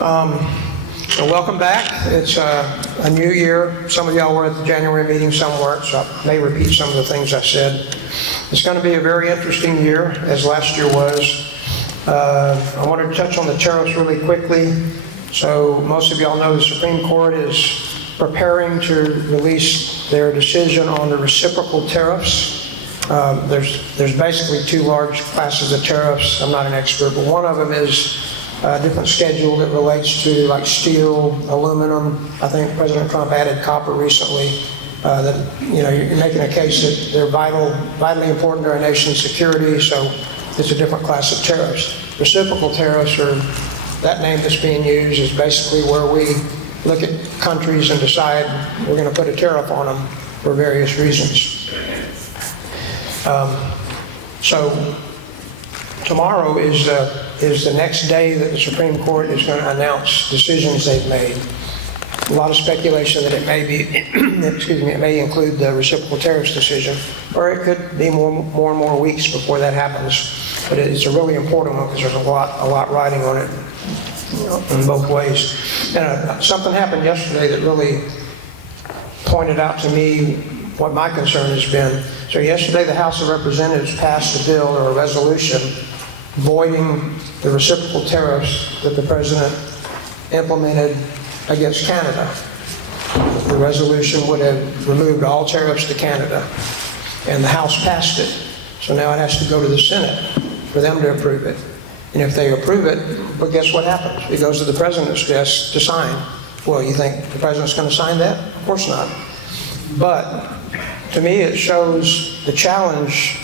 So welcome back. It's a new year. Some of y'all were at the January meeting, some weren't, so I may repeat some of the things I said. It's going to be a very interesting year, as last year was. I wanted to touch on the tariffs really quickly. So most of y'all know the Supreme Court is preparing to release their decision on the reciprocal tariffs. There's basically two large classes of tariffs. I'm not an expert, but one of them is a different schedule that relates to like steel, aluminum. I think President Trump added copper recently. You're making a case that they're vitally important to our nation's security, so it's a different class of tariffs. Reciprocal tariffs, or that name that's being used, is basically where we look at countries and decide we're going to put a tariff on them for various reasons. So tomorrow is the next day that the Supreme Court is going to announce decisions they've made. A lot of speculation that it may be, it may include the reciprocal tariffs decision, or it could be more and more weeks before that happens. But it's a really important one because there's a lot riding on it, in both ways. And something happened yesterday that really pointed out to me what my concern has been. So yesterday the House of Representatives passed a bill or a resolution voiding the reciprocal tariffs that the President implemented against Canada. The resolution would have removed all tariffs to Canada, and the House passed it. So now it has to go to the Senate for them to approve it. And if they approve it, well, guess what happens? It goes to the President's desk to sign. Well, you think the President's going to sign that? Of course not. But to me, it shows the challenge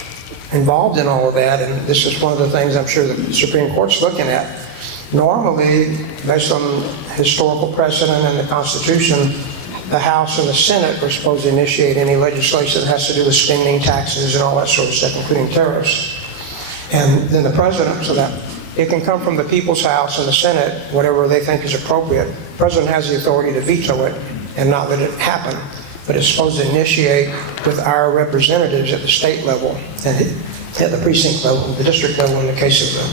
involved in all of that, and this is one of the things I'm sure the Supreme Court's looking at. Normally, based on historical precedent and the Constitution, the House and the Senate are supposed to initiate any legislation that has to do with spending, taxes, and all that sort of stuff, including tariffs. And then the President, so that it can come from the People's House and the Senate, whatever they think is appropriate. The President has the authority to veto it and not let it happen. But it's supposed to initiate with our representatives at the state level and at the precinct level, the district level in the case of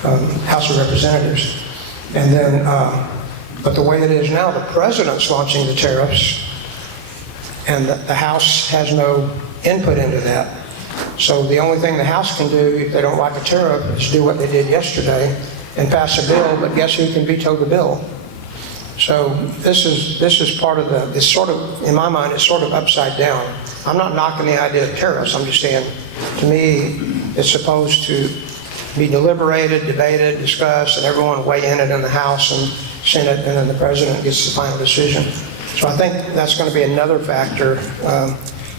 the House of Representatives. And then, but the way it is now, the President's launching the tariffs and the House has no input into that. So the only thing the House can do if they don't like a tariff is do what they did yesterday and pass a bill, but guess who can veto the bill? So this is part of it's sort of, in my mind, it's sort of upside down. I'm not knocking the idea of tariffs. I'm just saying, to me, it's supposed to be deliberated, debated, discussed, and everyone weigh in it in the House and Senate, and then the President gets the final decision. So I think that's going to be another factor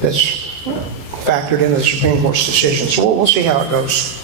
that's factored into the Supreme Court's decision. So we'll see how it goes.